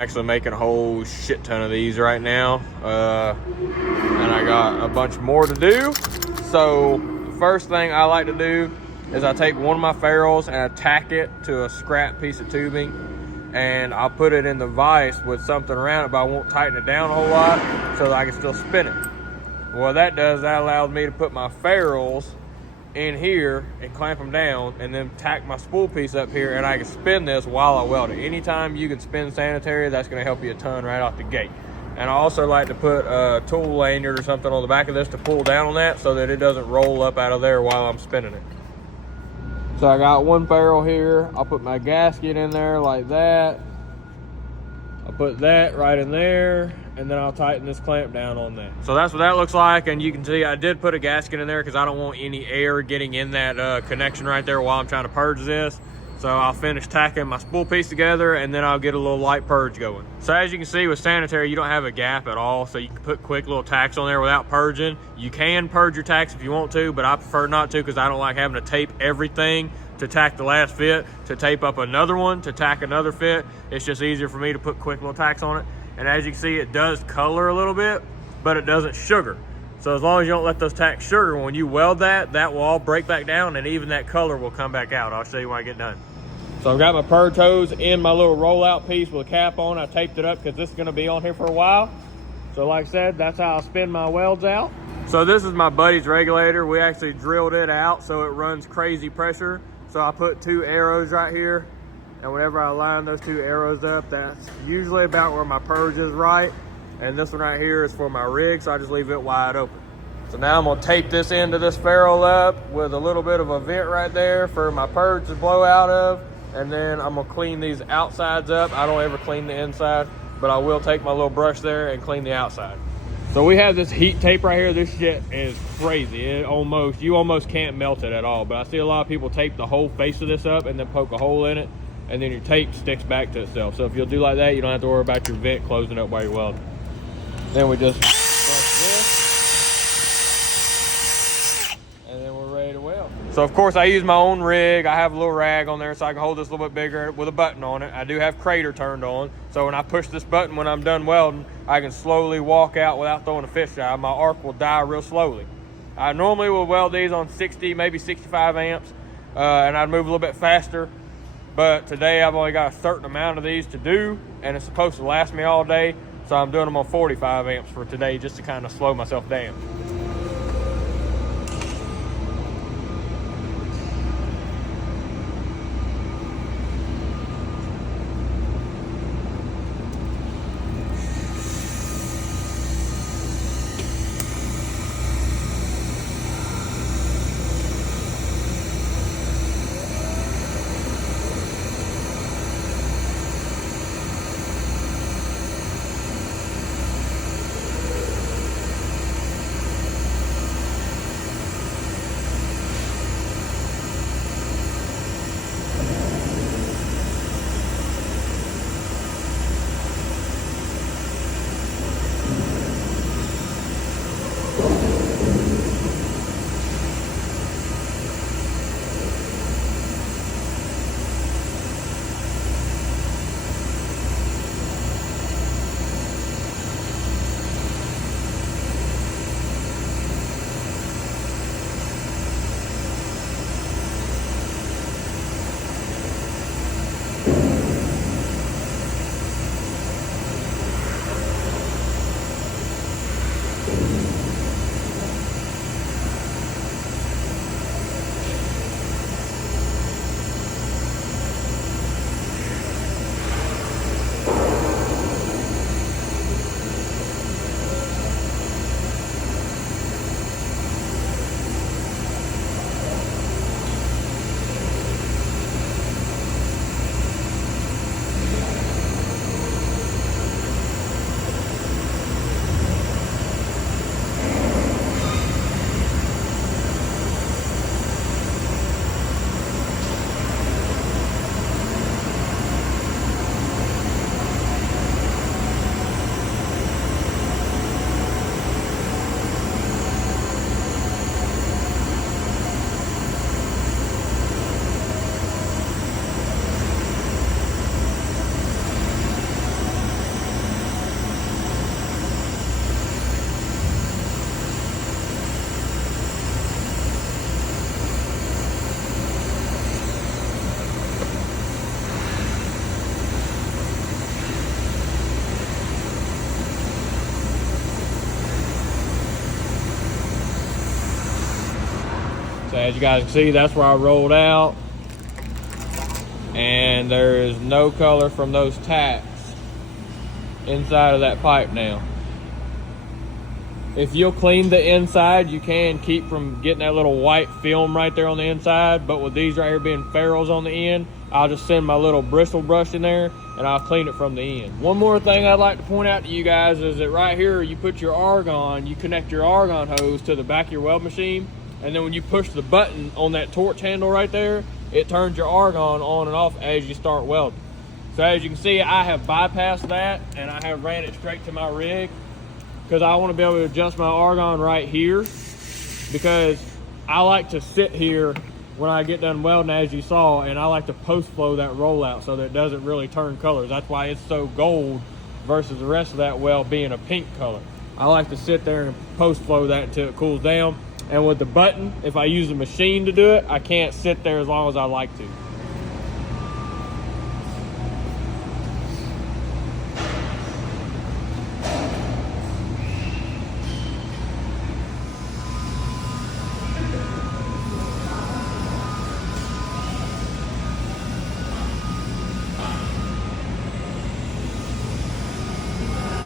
Actually making a whole shit ton of these right now, and I got a bunch more to do. So the first thing I like to do is I take one of my ferrules and I tack it to a scrap piece of tubing, and I'll put it in the vise with something around it, but I won't tighten it down a whole lot so that I can still spin it. What that does, that allows me to put my ferrules in here and clamp them down, and then tack my spool piece up here, and I can spin this while I weld it. Anytime you can spin sanitary, that's going to help you a ton right off the gate. And I also like to put a tool lanyard or something on the back of this to pull down on that so that it doesn't roll up out of there while I'm spinning it. So I got one ferrule here. I'll put my gasket in there like that. I'll put that right in there, and then I'll tighten this clamp down on that. So that's what that looks like, and you can see I did put a gasket in there because I don't want any air getting in that connection right there while I'm trying to purge this. So I'll finish tacking my spool piece together, and then I'll get a little light purge going. So as you can see with sanitary, you don't have a gap at all, so you can put quick little tacks on there without purging. You can purge your tacks if you want to, but I prefer not to because I don't like having to tape everything to tack the last fit, to tape up another one, to tack another fit. It's just easier for me to put quick little tacks on it. And as you can see, it does color a little bit, but it doesn't sugar. So as long as you don't let those tacks sugar, when you weld that, that will all break back down, and even that color will come back out. I'll show you when I get done. So I've got my purge hose in my little rollout piece with a cap on. I taped it up because this is gonna be on here for a while. So like I said, that's how I'll spin my welds out. So this is my buddy's regulator. We actually drilled it out so it runs crazy pressure. So I put 2 arrows right here, and whenever I line those 2 arrows up, that's usually about where my purge is right. And this one right here is for my rig, so I just leave it wide open. So now I'm gonna tape this end of this ferrule up with a little bit of a vent right there for my purge to blow out of. And then I'm gonna clean these outsides up. I don't ever clean the inside, but I will take my little brush there and clean the outside. So we have this heat tape right here. This shit is crazy. You almost can't melt it at all. But I see a lot of people tape the whole face of this up and then poke a hole in it, and then your tape sticks back to itself. So if you'll do like that, you don't have to worry about your vent closing up while you're welding. Then we just brush this, and then we're ready to weld. So of course I use my own rig. I have a little rag on there so I can hold this a little bit bigger with a button on it. I do have crater turned on, so when I push this button when I'm done welding, I can slowly walk out without throwing a fisheye. My arc will die real slowly. I normally will weld these on 60, maybe 65 amps, and I'd move a little bit faster. But today I've only got a certain amount of these to do, and it's supposed to last me all day, so I'm doing them on 45 amps for today just to kind of slow myself down. as you guys can see, that's where I rolled out. And there is no color from those tacks inside of that pipe now. If you'll clean the inside, you can keep from getting that little white film right there on the inside. But with these right here being ferrules on the end, I'll just send my little bristle brush in there and I'll clean it from the end. One more thing I'd like to point out to you guys is that right here, you put your argon, you connect your argon hose to the back of your weld machine. And then when you push the button on that torch handle right there, it turns your argon on and off as you start welding. So as you can see, I have bypassed that and I have ran it straight to my rig, because I want to be able to adjust my argon right here, because I like to sit here when I get done welding, as you saw, and I like to post flow that rollout so that it doesn't really turn colors. That's why it's so gold versus the rest of that weld being a pink color. I like to sit there and post flow that until it cools down. And with the button, if I use a machine to do it, I can't sit there as long as I like to.